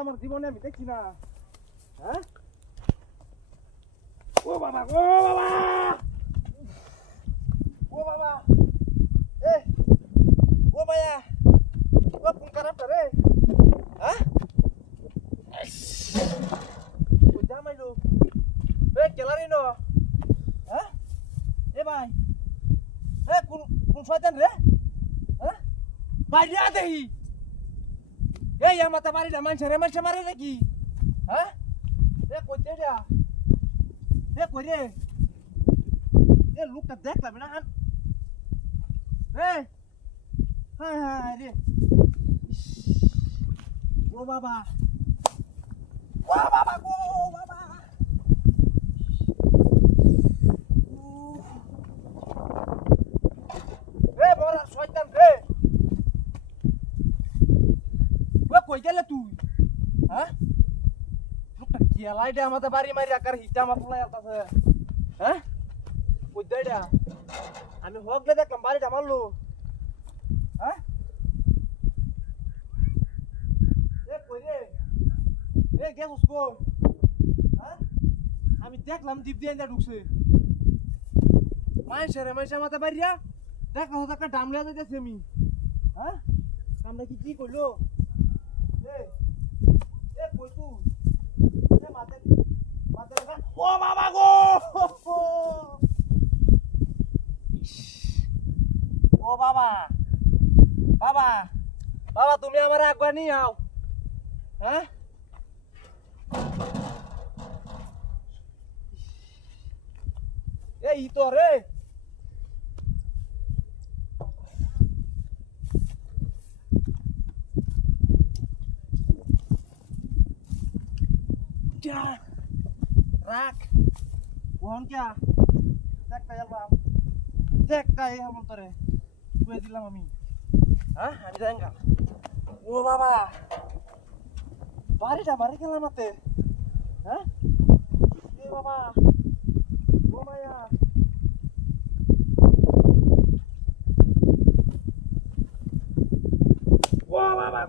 আমার জীবনে আমি দেখছি না। হ্যাঁ ও বাবা এ ও ভাইয়া ও কোন খারাপটা রে? হ্যাঁ ও জামাইলো এ কেলারি নো। হ্যাঁ এ ভাই এ কোন কোন শয়তান রে? হ্যাঁ বাইরে আ দেখি এই আমাতে বাড়িটা মানুষে মারে নাকি? হ্যাঁ এ কইতে যা এ কই রে এ লোকটা দেখলাম না এ হ্যাঁ হ্যাঁ রে ও বাবা ও বাবা গো বাবা এ বড় শয়তান রে ও কই গেলে তুই? হ্যাঁ লোকটা গেলাইটা আমাদের বাড়ি মারি আকার হিটা আমার ফলাই আলতাছে। হ্যাঁ কই দেডা আমি হগলে দেখলাম বাড়িটা মারলো। হ্যাঁ এ কই রে এ গেছস কই? হ্যাঁ আমি দেখলাম দীপ দিয়ে ঢুকছে মাইসে আমাদের বাড়িয়া দেখা হতো একটা ডামলিয়া যাইতেছি আমি। হ্যাঁ আমরা কি করলো এ এ কই তুই এ মাতে ও বাবা গো ও বাবা বাবা বাবা তুমি আমার আগুয়া নিয়ে আও। হ্যাঁ এই তো রে রাখ কোন क्या দেখটাই এমন তোরে কই দিলাম আমি। হ্যাঁ আমি যাইঙ্গা ও বাবা বাড়িটা মারি গেলাম মাতে। হ্যাঁ এ বাবা ও মায়া ও বাবা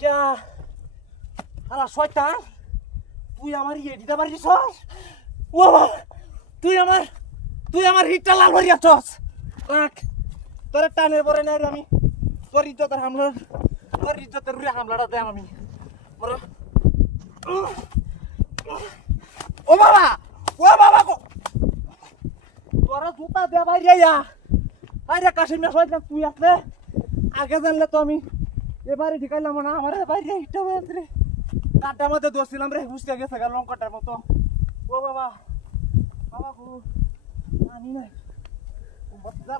क्या আলা শয়তান তুই আমার ইয়ে দিতে পারিস? ও বাবা তুই আমার হিটটা লাল হয়ে যাচ্ছস। রাখ তোর টানের পরে নাই আমি তোর ইজ্জতের রুয়ে হামলাটা দেম আমি। ও বাবা গো তোরা জুতা দে বাইরে আরে কাশিম না শয়তান তুই আসলে আগে জানলে তো আমি এবারে ঢিকাইলাম না আমার বাইরে হিটটা রে কাটার মধ্যে দোষছিলাম রে বুঝতে গেছে গা লঙ্কাটার মতো। ও বাবা গো জানি না বাচ্চা